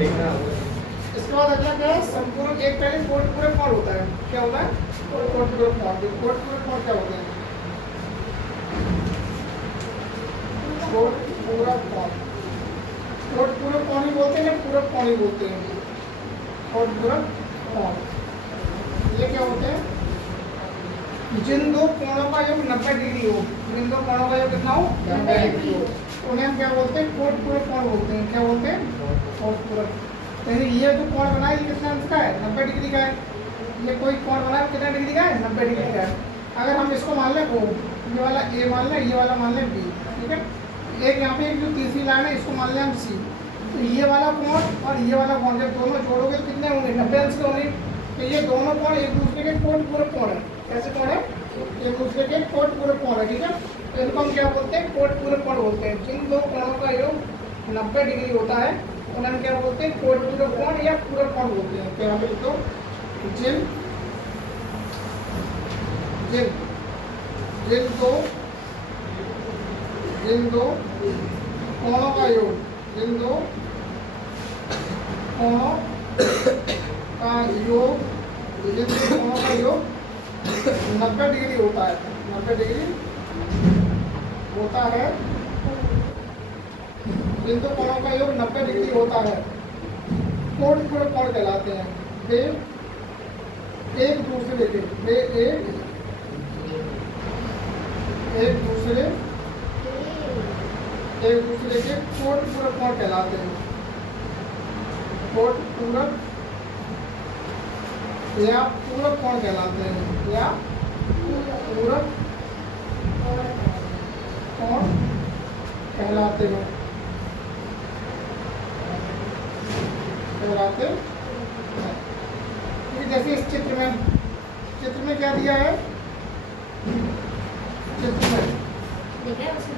इसके बाद अगला क्या है, संपूरक। एक पहले कोट पूरक कोण होता है, क्या होता है कोट पूरक कोण। कोट पूरक कोण क्या होते हैं, कोट पूरक कोण। कोट पूरक कोण ही बोलते हैं, पूरक कोण ही बोलते हैं, कोट पूरक कोण। ये क्या होते हैं, जिन दो कोणों का योग 90 डिग्री हो, जिन दो कोणों का योग कितना हो 90 डिग्री हो, उन्हें हम क्या बोलते हैं, कोट पूरक कोण बोलते हैं। क्या बोलते हैं, कोट पूरक। तो ये जो कोण बना है ये कितना अंश का है, 90 डिग्री का है। ये कोई कोण बना है कितना डिग्री का है, 90 डिग्री का है। अगर हम इसको मान लें ओ, ये वाला ए मान लें, ये वाला मान लें बी, ठीक है। एक यहाँ पे एक जो तीसरी लाइन है इसको मान लें हम सी। तो ये वाला कोण और ये वाला कोण जब दोनों जोड़ोगे तो कितने होंगे, 90 अंश के होंगे। तो ये दोनों कोण एक दूसरे के कोट पूरक कोण है। कैसे कोण है, एक दूसरे के कोट पूरक कोण है, ठीक है। तो इनको हम क्या बोलते हैं, कोट पूरक कोण बोलते हैं। जिन दो कोणों का योग 90 डिग्री होता है उन्हें हम क्या बोलते हैं, कोट पूरक कोण या पूरक कोण बोलते हैं। तो यहाँ पे लिखो, जिन जिन जिन दो कोणों का योग, जिन दो कोणों का योग, जिन दो कोणों का योग 90 डिग्री होता है, 90 डिग्री होता है, जिन दो कोणों का योग 90 डिग्री होता है, कोट पूरक कोण कहलाते हैं। वे एक दूसरे के कोट पूरक कोण कहलाते हैं। कोट पूरक या पूरक कोण कहलाते हैं, या पूरक कोण कहलाते हैं, जैसे इस चित्र में क्या दिया है, चित्र में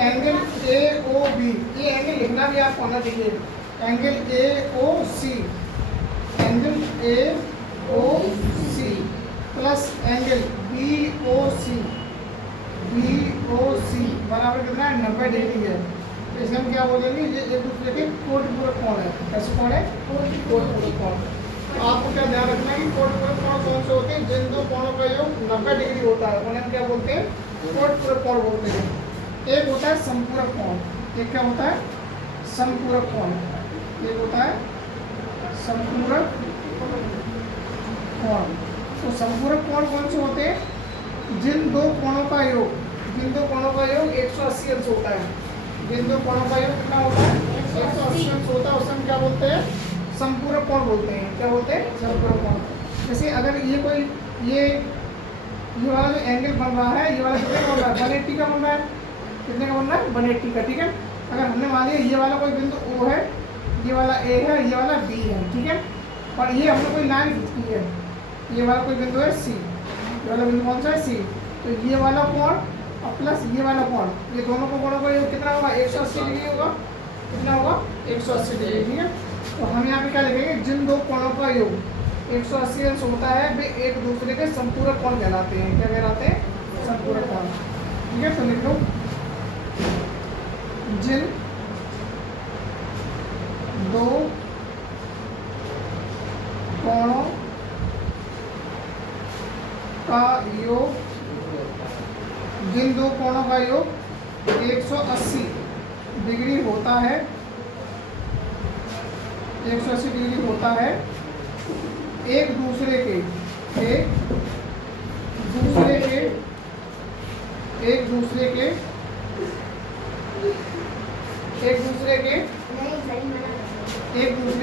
एंगल ए ओ बी, ये एंगल लिखना भी आपको आना चाहिए, angle A O C, angle A O C plus angle B O C बराबर कितना है, 90 डिग्री है। तो इसे हम क्या बोलेंगे, ये एक दूसरे के कोट पूरक कोण है। कैसे कोण है, कोट पूरक कोण। तो आपको क्या ध्यान रखना है कि कोट पूरक कोण कौन से होते हैं, जिन दो कोणों का योग 90 डिग्री होता है उन्हें हम क्या बोलते हैं, कोट पूरक कोण बोलते हैं। एक होता है संपूरक कोण, एक क्या होता है, संपूरक कोण। एक होता है संपूरक कोण। तो संपूरक कोण कौन से होते हैं, जिन दो कोणों का योग 180 अंश होता है। जिन दो कोणों का योग कितना होता है, 180 अंश होता है, उसे हम क्या बोलते हैं, संपूरक कोण बोलते हैं। क्या बोलते हैं, संपूरक कोण। जैसे अगर ये कोई ये वाला जो एंगल बन रहा है, ये वाला कितने का बन रहा है, 180 का बन रहा है। कितने का बन रहा है, 180 का, ठीक है। अगर हमने मान लिया ये वाला कोई बिंदु O है, ये वाला A है, ये वाला B है, ठीक है। और ये हमने कोई लाइन खींची है, ये वाला कोई बिंदु है C, ये वाला बिंदु कौन सा है C। तो ये वाला कोण और प्लस ये वाला कोण, ये दोनों को कोणों का योग कितना होगा, 180 डिग्री होगा। कितना होगा, 180 डिग्री, ठीक है। तो हम यहाँ पे क्या लिखेंगे, जिन दो कोणों का योग 180 अंश होता है वे एक दूसरे के संपूरक कोण कहलाते हैं। क्या कहलाते हैं, संपूरक कोण, ठीक है। तो लिख लो, जिन दो कोणों का योग, जिन दो कोणों का योग 180 डिग्री होता है, 180 डिग्री होता है, एक दूसरे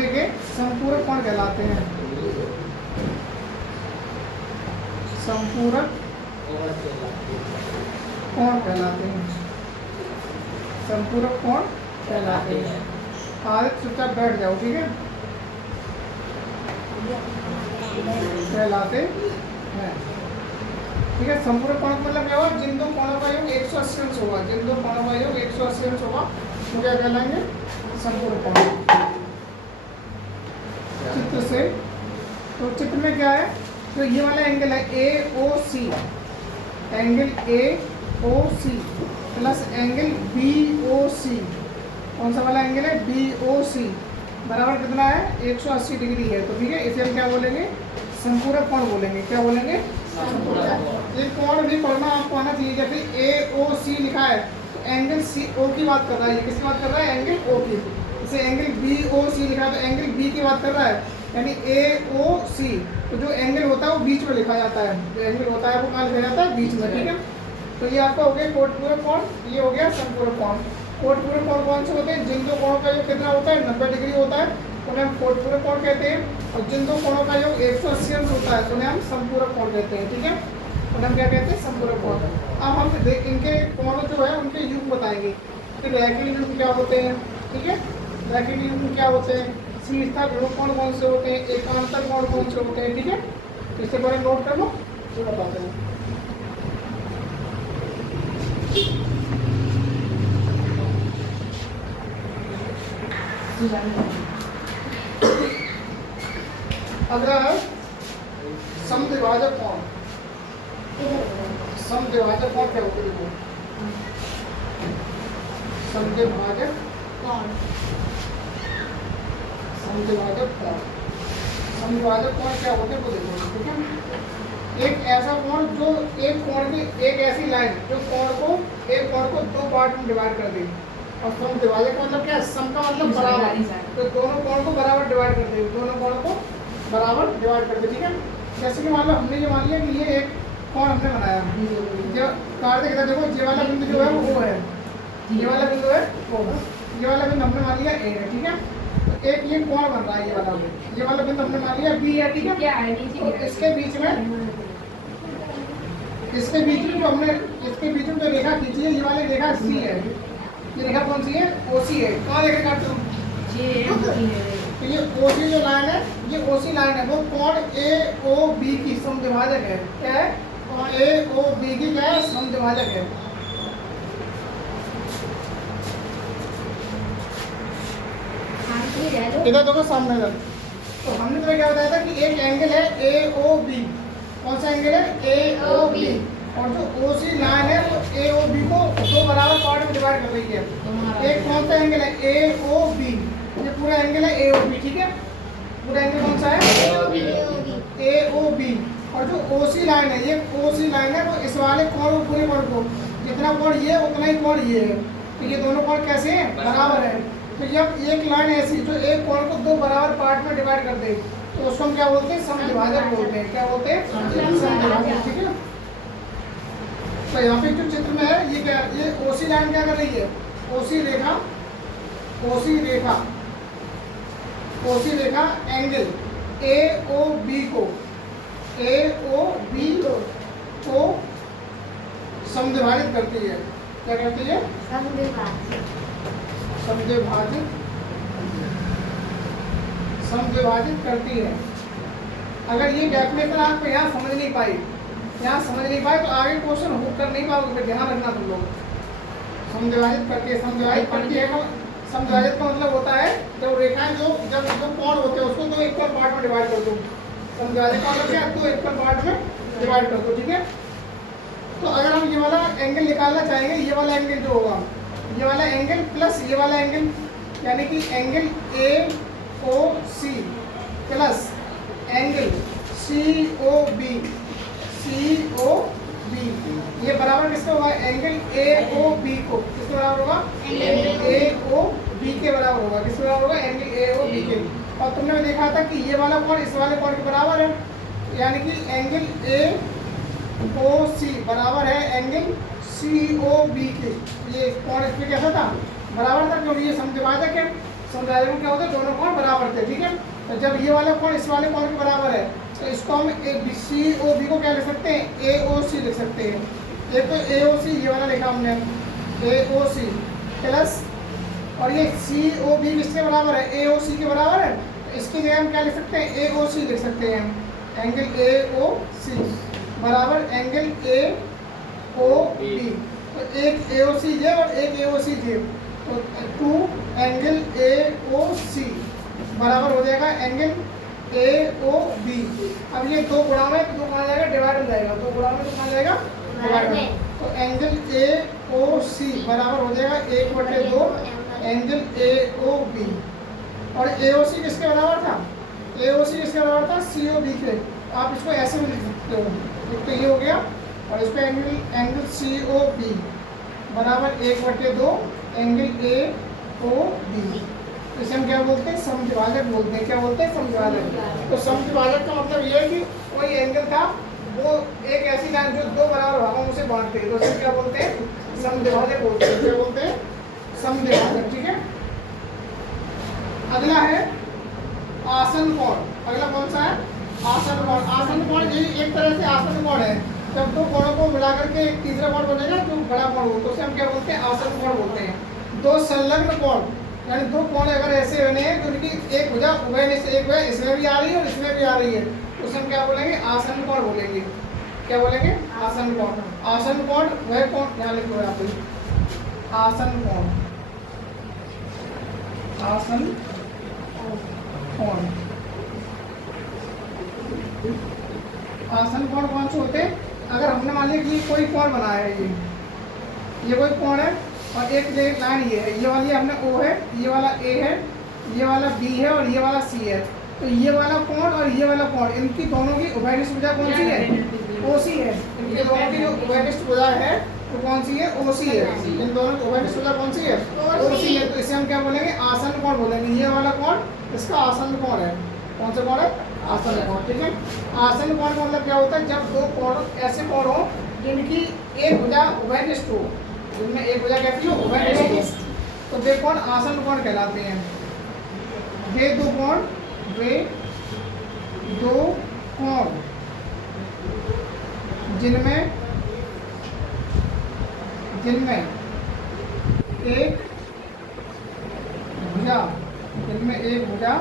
के संपूरक कोण कहलाते हैं। संपूरक कोण कहलाते हैं, संपूरक कोण कहलाते हैं। आज चुपचाप बैठ जाओ, ठीक है। कहलाते हैं, ठीक है। संपूरक कोण मतलब क्या होगा, जिन दो कोणों का योग 180 अंश होगा, जिन दो कोणों का योग 180 अंश होगा तो क्या कहलाएंगे, संपूरक कोण। चित्र से, तो चित्र में क्या है, तो ये वाला एंगल है AOC, angle AOC plus angle BOC। कौन सा वाला एंगल है, BOC बराबर कितना है 180 डिग्री है। तो ठीक है, इसे हम क्या बोलेंगे, संपूरक कोण बोलेंगे। क्या बोलेंगे, ये कोण भी पढ़ना आपको आना चाहिए। जैसे AOC लिखा है तो एंगल CO की बात कर रहा है, ये किसकी बात कर रहा है, एंगल O की। जैसे एंगल BOC लिखा है तो एंगल B की बात कर रहा है, यानी AOC। तो जो एंगल होता है वो बीच में लिखा जाता है, जो एंगल होता है वो कहाँ लिखा जाता है, बीच में। ठीक है, तो ये आपका हो गया कोटपूरक कोण, ये हो गया संपूरक कोण। कोटपूरक कोण कौन से होते हैं, जिन दो कोणों का योग कितना होता है 90 डिग्री होता है तो उन्हें हम कोटपूरक कोण कहते हैं, और जिन दो कोणों का योग 180 अंश होता है तो उन्हें हम संपूरक कोण कहते हैं। ठीक है, और हम क्या कहते हैं, संपूरक कोण। अब हम इनके कोण जो है उनके युग बताएंगे कि रैखिक युग क्या होते हैं। ठीक है, रैखिक युग क्या होते हैं, सीधा ध्रुव कोण कौन से होते हैं, एकांतर कोण कौन से होते हैं। ठीक है, इससे पहले नोट कर लो तो बताते हैं। अगर समद्विभाजक कोण, समद्विभाजक कोण क्या होते हैं, समद्विभाजक कोण, समद्विभाजक कोण, समद्विभाजक कोण क्या होते हैं वो देखो। ठीक है, एक ऐसा कोण जो एक कोण की एक ऐसी लाइन जो एक कोण को दो पार्ट में डिवाइड कर दे। और समद्विभाजक का मतलब क्या है, सम का मतलब बराबर, तो दोनों कोण को बराबर डिवाइड कर दे, दोनों कोण को बराबर डिवाइड कर दे। ठीक है, जैसे कि मान लो हमने ये मान लिया कि ये एक कोण हमने बनाया, जो काट देखा, देखो ये वाला बिंदु जो है वो है, ये वाला बिंदु है वो, ये वाला बिंदु हमने मान लिया A है। ठीक है, तो एक ये कोण बन रहा है, ये वाला बिंदु हमने मान लिया B है। ठीक है, तो इसके बीच में जो हमने इसके बीच में जो रेखा खींची है, ये वाली रेखा C है। ये रेखा कौन सी है, OC है। कहाँ रेखा काटते हो, तो ये OC जो लाइन है, ये OC लाइन है, वो कोण AOB की समद्विभाजक है। क्या है, कोण AOB की क्या है, समद्विभाजक है। इधर देखो सामने इधर, तो हमने तुम्हें क्या बताया था कि एक एंगल है AOB। कौन सा एंगल है, AOB, और जो OC लाइन है वो AOB को दो बराबर पार्ट में डिवाइड कर रही है। एक कौन सा एंगल है, AOB, ये पूरा एंगल है AOB। ठीक है, पूरा एंगल कौन सा है, AOB, और जो OC लाइन है, ये OC लाइन है वो इस वाले कोण को, पूरे कोण को, जितना कोण ये उतना ही कोण ये है, तो ये दोनों कोण कैसे हैं, बराबर है। तो जब एक लाइन ऐसी जो एक कोण को दो बराबर पार्ट में डिवाइड कर दे तो उसको हम क्या बोलते हैं, समद्विभाजक बोलते हैं। क्या बोलते हैं, समद्विभाजक। ठीक है, तो यहाँ पे जो चित्र में है ये क्या, ये OC लाइन क्या कर रही है, OC रेखा एंगल AOB को समद्विभाजित करती है। क्या करती है, समद्विभाजित करती है। अगर ये डेफिनेशन आपको यहाँ समझ नहीं पाए तो आगे क्वेश्चन हो कर नहीं पाओगे, फिर ध्यान रखना तुम लोग। समद्विभाजित करके, समद्विभाजित करती है, समद्विभाजित का मतलब होता है जब रेखाएं जब कोण होते हैं उसको दो इक्वल पार्ट में डिवाइड कर दो। समद्विभाजित का मतलब क्या है, दो इक्वल पार्ट में डिवाइड कर दो। ठीक है, तो अगर हम ये वाला एंगल निकालना चाहेंगे, ये वाला एंगल जो होगा, ये वाला एंगल प्लस ये वाला एंगल, यानी कि angle AOC plus angle COB, ये बराबर किसका होगा, एंगल AOB को, किसके बराबर होगा, AOB के बराबर होगा। किसके बराबर होगा, एंगल AOB के। और तुमने देखा था कि ये वाला कोण इस वाले कोण के बराबर है, यानी कि एंगल AOC बराबर है एंगल COB के। ये कोण इसमें कैसा था, बराबर था, क्योंकि ये समद्विभाजक है। समद्विभाजक में क्या होता है, दोनों कोण बराबर थे। ठीक है, तो जब ये वाला कोण इस वाले कोण के बराबर है तो इसको हम COB को क्या लिख सकते हैं, AOC लिख सकते हैं। एक तो AOC ये वाला लिखा हमने, AOC प्लस, और ये COB किसके बराबर है, AOC के बराबर है, तो इसकी जगह हम क्या लिख सकते हैं, AOC लिख सकते हैं। एंगल AOC बराबर एंगल AOB, तो एक AOC ये और एक AOC ये, तो 2 एंगल AOC बराबर हो जाएगा एंगल AOB। अब ये दो गुणा में तो कहाँ जाएगा, डिवाइड हो जाएगा, दो गुणा में तो कहाँ जाएगा, डिवाइड में। तो एंगल AOC बराबर हो जाएगा 1/2 एंगल AOB। और AOC किसके बराबर था? AOC किसके बराबर था? COB के। आप इसको ऐसे भी लिख सकते हो, एक तो ये हो गया और इस पे एंगल COB बराबर 1/2 एंगल AOB। इसे हम क्या बोलते हैं? समद्विभाजक बोलते हैं। क्या बोलते हैं? समद्विभाजक। तो समद्विभाजक का मतलब ये है कि कोई एंगल था वो एक ऐसी लाइन जो दो बराबर भागों से बांटते हैं, तो उसे क्या बोलते हैं? समद्विभाजक बोलते हैं। क्या बोलते हैं? समद्विभाजक। ठीक है। अगला है आसन कोण। अगला कौन सा है? आसन कोण। आसन कोण ये एक तरह से आसन कोण है। जब दो कोणों को मिलाकर के एक तीसरा कोण बनेगा जो बड़ा कोण हो, तो उसे हम क्या बोलते हैं? आसन कोण बोलते हैं। दो संलग्न कोण, यानी दो कोण अगर ऐसे बने हैं तो उनकी एक भुजा उभयनिष्ठ, एक भुजा इसमें भी आ रही है और इसमें भी आ रही है, तो उसे हम क्या बोलेंगे? आसन कोण बोलेंगे। क्या बोलेंगे? आसन कोण। आसन कोण वह कोण, यहाँ लिखो यहाँ पे, आसन कोण। आसन कोण। आसन कोण कौन से होते हैं? अगर हमने मान लिया कि कोई कोण बनाया है, ये कोई कोण है और एक लाइन ये है, ये वाली हमने O है, ये वाला A है, ये वाला B है और ये वाला C है, तो ये वाला कोण और ये वाला कोण, इनकी दोनों की उभयनिष्ठ भुजा कौन सी है? OC है। इनके दोनों की जो उभयनिष्ठ भुजा है वो कौन सी है? OC है। इन दोनों की उभयनिष्ठ भुजा कौन सी है? OC है। तो इसे हम क्या बोलेंगे? आसन कोण बोलेंगे। ये वाला कोण इसका आसन कोण है। कौन सा कोण है? आसन कोण। ठीक है। आसन कोण का मतलब क्या होता है? जब दो कोण ऐसे कोण हो जिनकी एक भुजा उभयनिष्ठ हो, जिनमें एक भुजा कैसी हो? उभयनिष्ठ हो, तो वे कोण आसन कोण कहलाते हैं। वे दो कोण जिनमें एक भुजा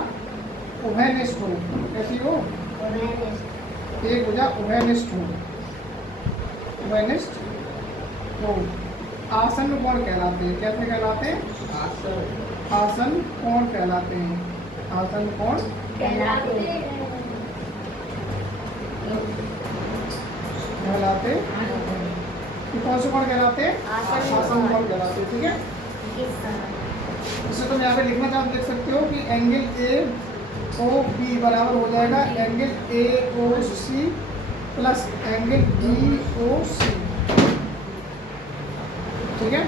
उभयनिष्ठ हो। कैसी हो? एक भुजा उभयनिष्ठ हो, उभयनिष्ठ हो, आसन कोण कहलाते हैं। कैसे कहलाते हैं? आसन कोण कहलाते हैं। आसन कोण कहलाते कौन से कोण कहलाते हैं? आसन कोण कहलाते हैं। ठीक है। इसे तुम यहाँ पे लिखना चाहो तो लिख सकते हो कि एंगल AOB बराबर हो जाएगा angle AOC plus angle BOC। ठीक है।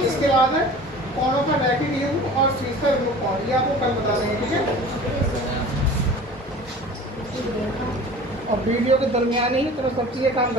इसके बाद है कोणों का रैखिक युग्म और शीर्षक युग्म कोण, ये आपको कल बता देंगे। ठीक है। और वीडियो के दरमियान ही तो सब चीजें काम